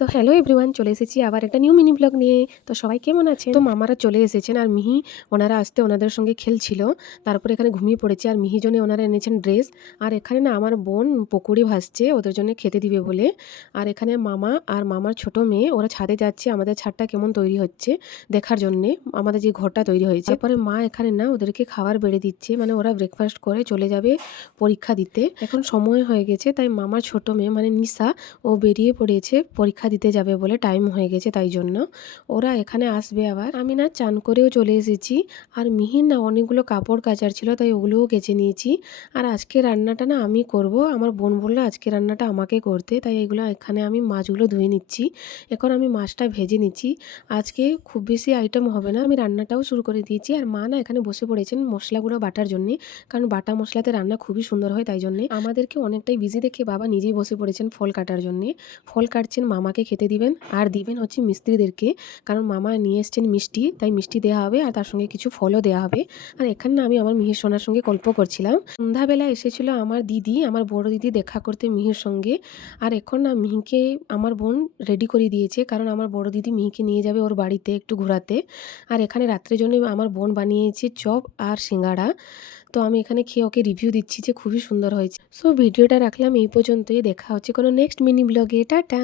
তো hello everyone, চলে এসেছি আবার একটা নিউ মিনি ব্লগ নিয়ে। তো সবাই কেমন আছেন? তো মামারা চলে এসেছেন আর মিহি ওনারা আসতে ওনাদের সঙ্গে খেলছিল। তারপরে এখানে ঘুমিয়ে পড়েছে আর মিহির জন্য ওনারা এনেছেন ড্রেস। আর এখানে না আমার বোন পকোড়ি ভাজছে ওদের জন্য খেতে দিবে বলে। আর এখানে মামা আর মামার ছোট মেয়ে ওরা ছাদে যাচ্ছে আমাদের ছাদটা কেমন তৈরি হচ্ছে দেখার জন্যে, আমাদের যে ঘরটা তৈরি হয়েছে। তারপরে মা এখানে না ওদেরকে খাবার বেড়ে দিচ্ছে, মানে ওরা ব্রেকফাস্ট করে চলে যাবে পরীক্ষা দিতে। এখন সময় হয়ে গেছে তাই মামার ছোট মেয়ে মানে নিশা ও বেরিয়ে পড়েছে পরীক্ষা দিতে যাবে বলে, টাইম হয়ে গেছে তাই জন্য। ওরা এখানে আসবে আবার। আমি না চান করেও চলে এসেছি আর মিহির না অনেকগুলো কাপড় কাচার ছিল তাই ওগুলোও কেচে নিয়েছি। আর আজকে রান্নাটা না আমি করব, আমার বোন বললো আজকে রান্নাটা আমাকে করতে, তাই এগুলো এখানে আমি মাছগুলো ধুয়ে নিচ্ছি। এখন আমি মাছটা ভেজে নিচ্ছি। আজকে খুব বেশি আইটেম হবে না, আমি রান্নাটাও শুরু করে দিয়েছি। আর মা না এখানে বসে পড়েছেন মশলাগুলো বাটার জন্যে, কারণ বাটা মশলাতে রান্না খুবই সুন্দর হয়, তাই জন্যে আমাদেরকে অনেকটাই বিজি দেখে বাবা নিজেই বসে পড়েছেন ফল কাটার জন্যে। ফল কাটছেন, মামাকে খেতে দিবেন আর দিবেন হচ্ছে মিস্ত্রিদেরকে, কারণ মামা নিয়ে এসছেন মিষ্টি, তাই মিষ্টি দেওয়া হবে আর তার সঙ্গে কিছু ফলও দেওয়া হবে। আর এখানে না আমি আমার মিহির সোনার সঙ্গে গল্প করছিলাম। সন্ধ্যাবেলা এসেছিল আমার দিদি, আমার বড় দিদি দেখা করতে মিহির সঙ্গে। আর এখন না মিহিকে আমার বোন রেডি করে দিয়েছে, কারণ আমার বড় দিদি মিহিকে নিয়ে যাবে ওর বাড়িতে একটু ঘোরাতে। আর এখানে রাত্রের জন্য আমার বোন বানিয়েছে চপ আর সিঙ্গাড়া। তো আমি এখানে খেয়ে ওকে রিভিউ দিচ্ছি যে খুবই সুন্দর হয়েছে। সো ভিডিওটা রাখলাম এই পর্যন্তই, দেখা হচ্ছে কোনো নেক্সট মিনি ব্লগে। টাটা।